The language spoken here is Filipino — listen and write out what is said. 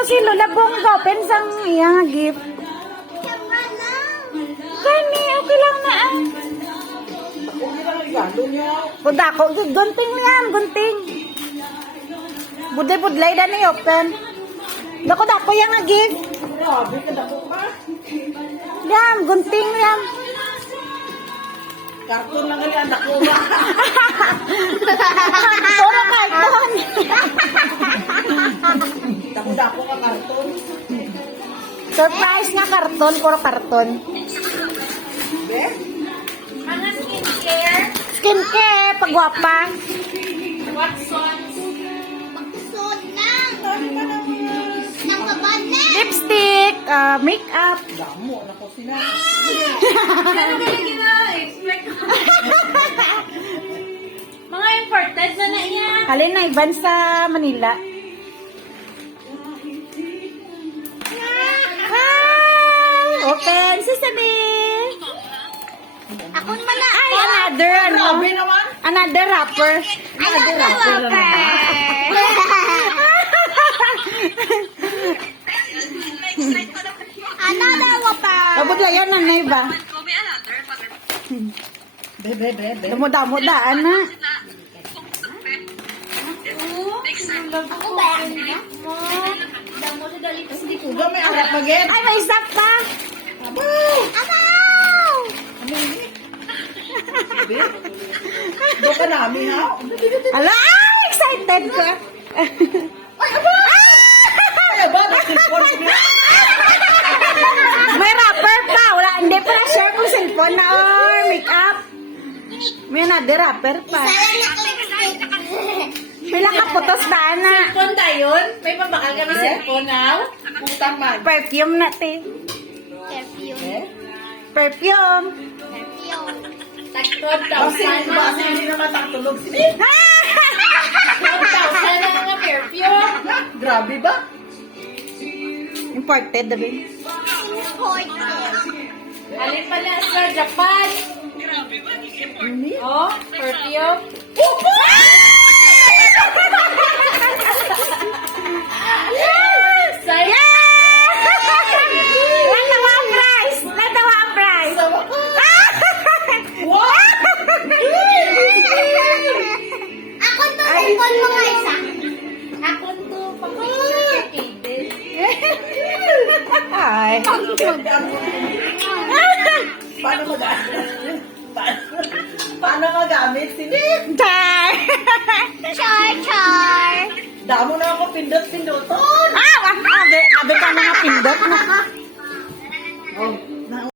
si Lola Bongo, pensang iya gift. Kani, okay lang na ah. Punta ako, gunting yan, gunting. Budlay-budlay na ni open. Dako yan nga gift. Yan, gunting yan. Karton lang nga ang dako ba? Puro karton. Dako ka karton. Surprise nga karton, puro karton. Eh? Mga skincare. Skincare, pagwapa. Watsons. Magsud lang. Nakaban na. Lipstick, makeup. Damo na ko sila. Ano ka lagi na? Expect ko. Mga imported na na yan. Halin na, iban sa Manila. Hi! Open sesame! Ako naman na. Ay, another, ano? Grabe naman. Another wrapper. Another wrapper. Another wrapper. Abot lang yan, nanay ba? Be. Damo-damo-daan na. Ako ba? Damo sa dali pa hindi ko. Uga may arap magin. Ay, may isa pa! Amaw! Be. Do ka namin ha. Ala, excited ko. Ay ba na cellphone niya. May wrapper pa. Wala, hindi pa na-share kung cellphone na or makeup. May another wrapper pa. Sayang na lipstick. Pila ka putos na na. Cellphone tayon? May pabakal kami cellphone now? Utang man. Perfume na, te. Perfume. Eh? Perfume. Perfume. Tag-12,000 Kasi na. hindi naman taktunog sila. 12,000 na nga perfume. Grabe ba? Imported, dabi. Important. Alin pala sa Japan. Oh, perfume. Say, Natawa ang price! Natawa ang price! Ako to cellphone mga isa. ako to, pag-picture kay Ay. Paano magamit? Paano magamit? Sini? Char! Char. Damo na ako pindot-pindoton. Ah! Abe ka mga pindot na.